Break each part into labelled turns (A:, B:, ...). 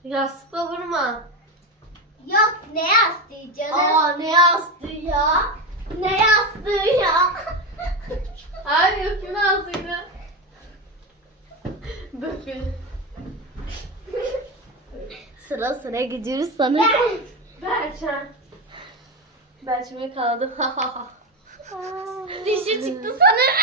A: Yastıkla vurma.
B: Yok, ne yastığı canım?
A: Aa, ne yastığı ya?
B: Ne yastığı ya?
A: Hayır, öpün ağzıyla. Bökül.
B: Sıra sıra gidiyoruz sanırım.
A: Berçem. Berçem yakaladım.
B: Dişi çıktı sanırım.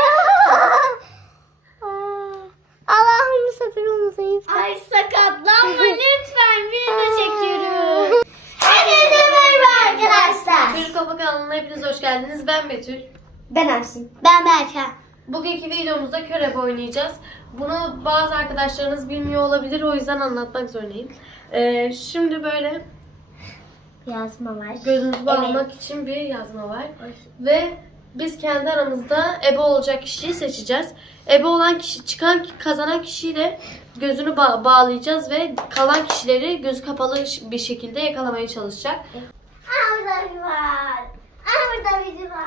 B: Allah'ım misafir olmasayım. Ay sakatlanma lütfen, video çekiyorum. Hepinize merhaba arkadaşlar.
A: Çocuk Kafa kanalına hepiniz hoş geldiniz. Ben Betül.
B: Ben Ersin. Ben Berke.
A: Bugünkü videomuzda körebe oynayacağız. Bunu bazı arkadaşlarınız bilmiyor olabilir. O yüzden anlatmak zorundayım. Şimdi böyle
B: Yazma var.
A: gözünüzü bağlamak için bir yazma var. Ve biz kendi aramızda ebe olacak kişiyi seçeceğiz. Ebe olan kişi, kazanan kişiyle gözünü bağlayacağız ve kalan kişileri gözü kapalı bir şekilde yakalamaya çalışacak.
B: Burada bir var. Burada bir var.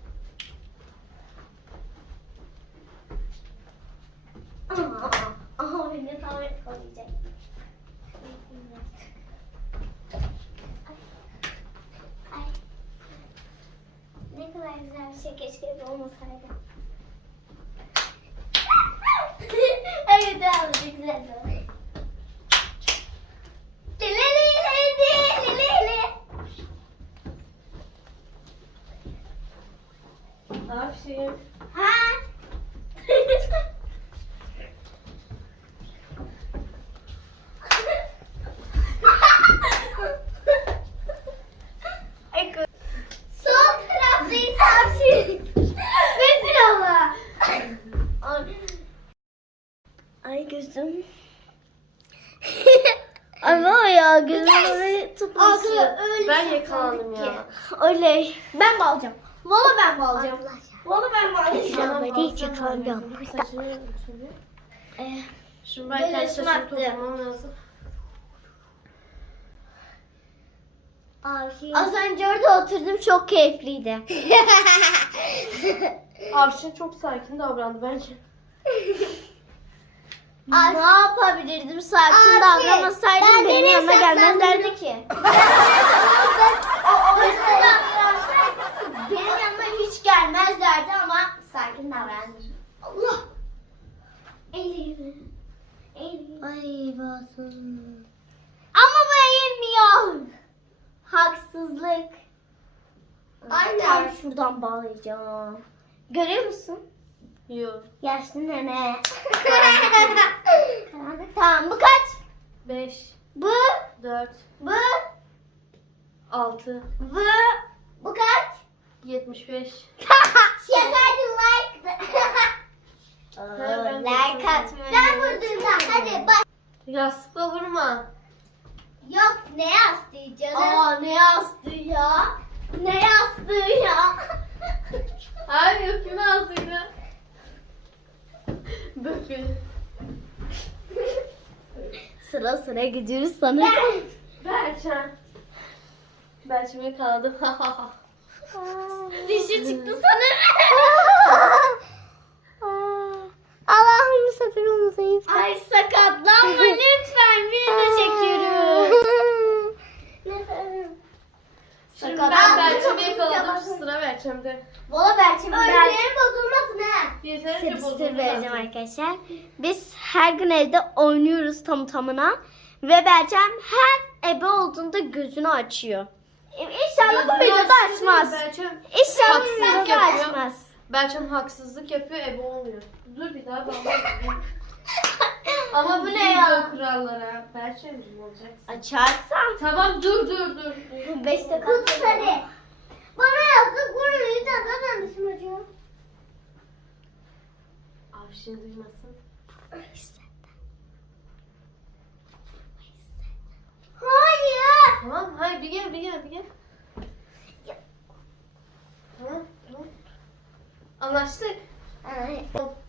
B: Aha beni tam yakalayacak. Ay. Ne kadar güzel bir şey, keşke bir olmasaydı. Evet abi, çok güzel oldu.
A: Aferin.
B: Ha? Sol taraftayız abi. Betül abla. Ay gözüm. Ama ya gözüm öyle tutmasın.
A: Ben yakalandım ya.
B: Öyle. Ben bağlayacağım. Valla ben bağlayacağım. Valla ben bağlayacağım.
A: Tamam,
B: Hiç yakalayacağım.
A: Şimdi ben kendi
B: Böyle
A: saçımı
B: şımarttı.
A: toplamam lazım.
B: Az önce orada oturdum, çok keyifliydi.
A: Avşin çok sakin davrandı bence.
B: Ne yapabilirdim? Sakin davranmasaydım benim yanıma gelmezlerdi ki. Benim yanıma hiç gelmezlerdi ama sakin davrandım. Allah! Eğilme. Ay basın. Ama bu eğilmiyor. Haksızlık. Aynen. Tam şuradan bağlayacağım. Görüyor musun?
A: Yok.
B: Yaşlı nene. Karanlık. Tamam, bu kaç?
A: 5,
B: Bu,
A: 4,
B: bu,
A: 6,
B: bu kaç?
A: 75.
B: Şakaydı, like.
A: ben
B: Like atmayı. Ben vurdum, hadi bak.
A: Yastıkla vurma.
B: Yok, ne yastığı canım?
A: Aa, ne yastığı ya?
B: Ne yastığı ya?
A: Hayır, öpün ağzıyla. Bökül.
B: Sıra sıra gidiyoruz sanırım.
A: Berçem. Berçem yakaladım.
B: Dişi çıktı sanırım. Allah'ım misafir olmasayım. Ay sakatlanma lütfen, video çekiyorum.
A: Şimdi ben Berçem'i yakaladım. Sıra Berçem'de.
B: Valla Berçem. Öğretmenim bozulmasın ha.
A: Yeterince bozuldu
B: Sır vereceğim
A: zaten.
B: arkadaşlar. Biz her gün evde oynuyoruz tam tamına. Ve Berçem her ebe olduğunda gözünü açıyor. İnşallah bu
A: Gözünü
B: videoda
A: açsın,
B: açmaz.
A: Berçem
B: İnşallah bu
A: haksızlık
B: videoda
A: yapıyor.
B: açmaz.
A: Berçem haksızlık yapıyor, ebe olmuyor. Dur bir daha bağlayalım. Ama
B: Bu
A: bu
B: ne
A: ne
B: ya?
A: ya? Kurallara. Berçem'cim olacak.
B: Açarsan.
A: Tamam, dur.
B: 5 dakika. Kuduz hadi. Bana yazdık bunu da danışmacı.
A: Avşin duymasın.
B: Hayır.
A: Tamam, hayır bir gel. Tamam. Anlaştık.
B: Ay.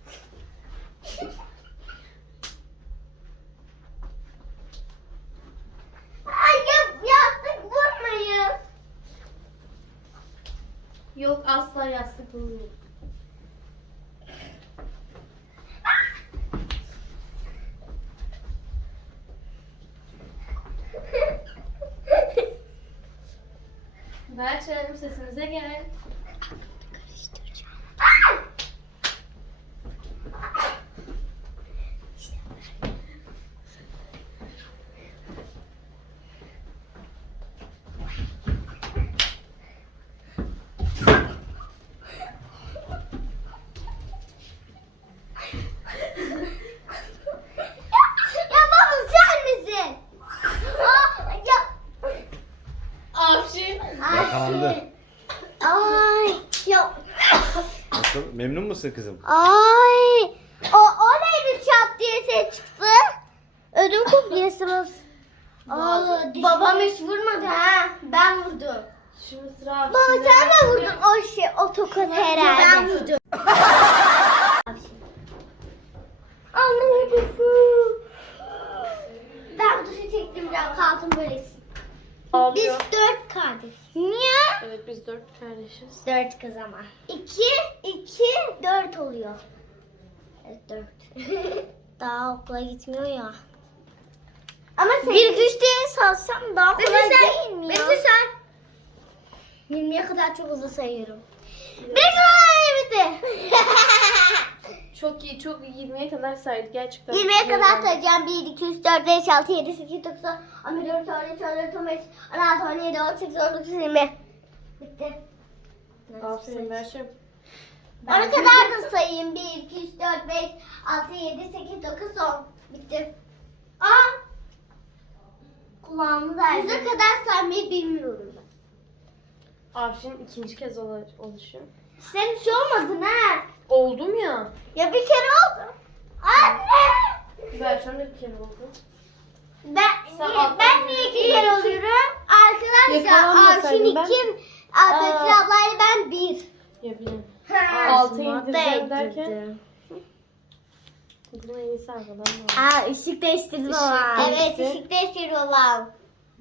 B: Ay yastık vurmayın.
A: Yok, asla yastık bulmuyor. Berçem sesinize gelin.
B: Ya baba sen misin? Ya.
A: Afşin.
C: Yakalandı.
B: Ay. Ya.
C: Nasıl? Memnun musun kızım?
B: Ay. O neydi çat diye ses çıktı? Ödüm kopuyorsunuz. Babam hiç vurmadı ha. Ben vurdum.
A: Şimdi sıra Afşin'de.
B: Baba sen mi vurdun o tokat herhalde? Ben vurdum. Anlamadım. Ben duşa çektim biraz kalsın böylesin. Biz
A: Ağlıyor.
B: 4 kardeş. Niye?
A: Evet biz 4 kardeşiz.
B: 4 kız ama. 2, 4 oluyor. Evet 4. Daha okula gitmiyor ya. Ama sen... Bir güç diye salsam daha kolay değil mi ya? Bitti sen. 20'ye kadar çok hızlı sayıyorum. Bir sonra bitti.
A: Çok iyi, çok iyi. 20'ye kadar saydık gerçekten.
B: 20'ye kadar sayacağım. 1, 2, 3, 4, 5, 6, 7, 8, 9, 10, 11, 12, 13, 14, 15, 16, 17, 18, 19, 20. Bitti.
A: Aferin Berçem.
B: Ona kadar da sayayım. 1, 2, 3, 4, 5, 6, 7, 8, 9, 10. Bitti. Kulağımı da yüze kadar saymayı bilmiyorum ben.
A: Afşin ikinci kez oluşuyor.
B: Sen hiç olmadın ha.
A: Oldum ya.
B: Ya bir kere oldu. Anne.
A: Berçem de bir kere oldu.
B: Ben niye iki kere oluyorum? Arkadaşlar
A: Yakalanmasaydım
B: Arşin
A: ben-
B: 2, Betül ablayla ben 1.
A: Ya bileyim.
B: Ha.
A: 6 indireceğim derken. Bunu en iyisi arkadan var.
B: Işık değiştirdi
A: Işık
B: babam.
A: değişti.
B: Evet ışık değiştirdi babam.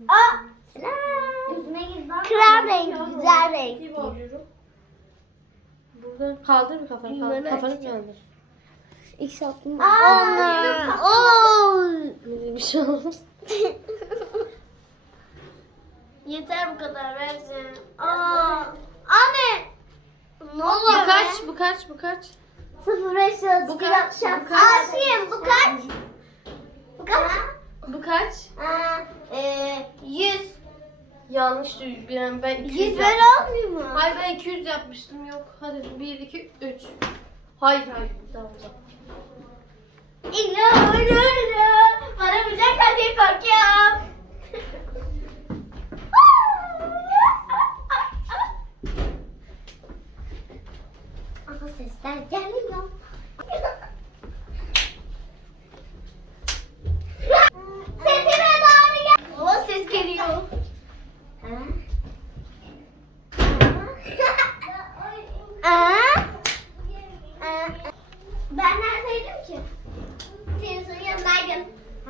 B: Yüzüne gir bak. Krem rengi güzel renk.
A: Gibi alıyorum. Burada kaldır bir kafanı.
B: Yuvarlak
A: Kafanı
B: açacağım.
A: kaldır.
B: İlk sattım. Anne.
A: Ne bir şey olmaz.
B: Yeter bu kadar versin. Anne. Ne oluyor
A: Bu kaç? Bu kaç? Bu kaç?
B: 05
A: Bu kaç? Bu kaç?
B: Aşkım bu kaç? Bu kaç?
A: Bu kaç?
B: 100.
A: Yanlış ben 200
B: 100 böyle
A: yapmıştım.
B: olmuyor mu?
A: Hayır ben 200 yapmıştım. Yok. Hadi 1 2 3. Hayır. Tamam.
B: İnanıyorum. Bana vuracaklar diye korkuyorum. Ama sesler gelmiyor. Sesime doğru gel. O ses geliyor. Ben neredeydim ki? Senin yanındaydım.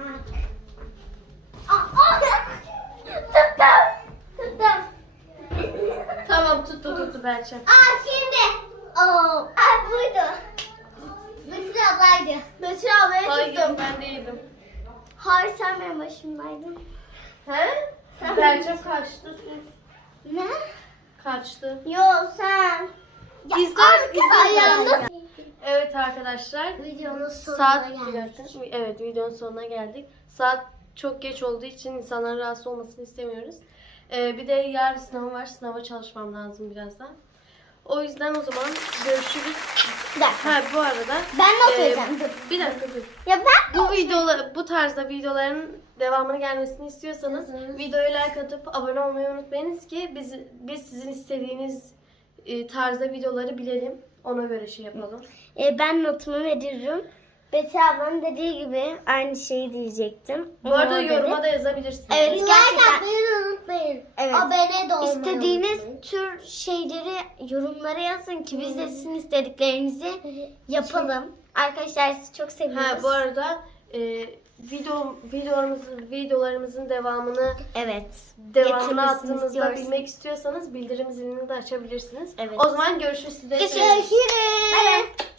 B: Tuttum.
A: Tamam tuttu Berçem.
B: Şimdi. Buydu. Betül ablaydı. Betül ablaya
A: Hayır
B: tuttum.
A: ben değildim.
B: Hayır sen benim başımdaydın.
A: He?
B: Sen
A: Berçem kaçtı. Sus.
B: Ne?
A: Kaçtı.
B: Yo sen.
A: İzler. Evet arkadaşlar.
B: Videonun sonuna
A: Saat bir
B: geldik.
A: dakika. Evet videonun sonuna geldik. Saat çok geç olduğu için insanların rahatsız olmasını istemiyoruz. Bir de yarın sınavım var. Sınava çalışmam lazım birazdan. O yüzden o zaman görüşürüz.
B: Bir dakika.
A: Ha bu arada.
B: Ben not
A: e,
B: vereceğim. Dur.
A: Bir dakika dur.
B: Ya ben
A: Bu tarzda videoların devamını gelmesini istiyorsanız videoyu like atıp abone olmayı unutmayınız ki biz sizin istediğiniz tarzda videoları bilelim. Ona göre şey yapalım.
B: Ben notumu veriyorum. Betül ablanın dediği gibi aynı şeyi diyecektim.
A: Bu arada
B: Onu
A: yoruma
B: dedi.
A: da yazabilirsiniz.
B: Evet gerçekten.
D: Atmayı unutmayın.
B: Evet.
D: Abone de olmayı
B: İstediğiniz
D: unutmayın.
B: tür şeyleri yorumlara yazın ki biz de sizin istediklerinizi yapalım. Arkadaşlar sizi çok seviyoruz.
A: Ha bu arada videolarımızın devamını
B: Evet.
A: devamını
B: Getirmesini
A: attığımızda
B: istiyoruz.
A: bilmek istiyorsanız bildirim zilini de açabilirsiniz.
B: Evet.
A: O zaman görüşürüz. Size
B: Görüşürüz.
D: Görüşürüz.
B: Bay bay.